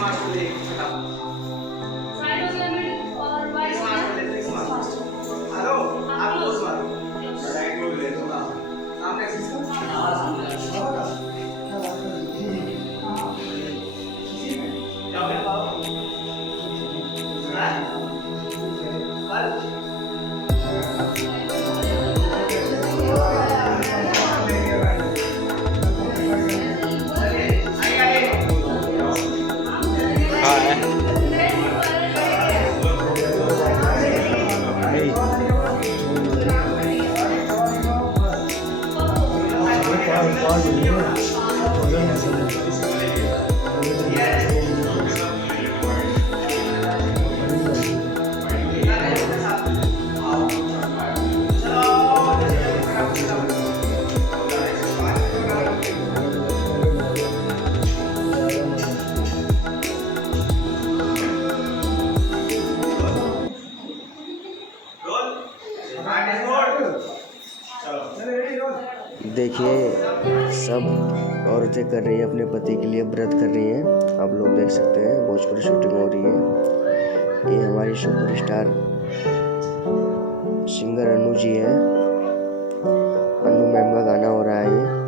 Marks को ले फटाफट। साइड हो गया मिड और वाइड हो गया। हेलो आप पोज मारो। राइट को ले लो आप। सामने से क्या कर पाओ? कल देखिए सब औरतें कर रही है अपने पति के लिए व्रत कर रही हैं। आप लोग देख सकते हैं भोजपुरी शूटिंग हो रही है। ये हमारी super star singer Anu ji है। अनु मैम का गाना हो रहा है ये।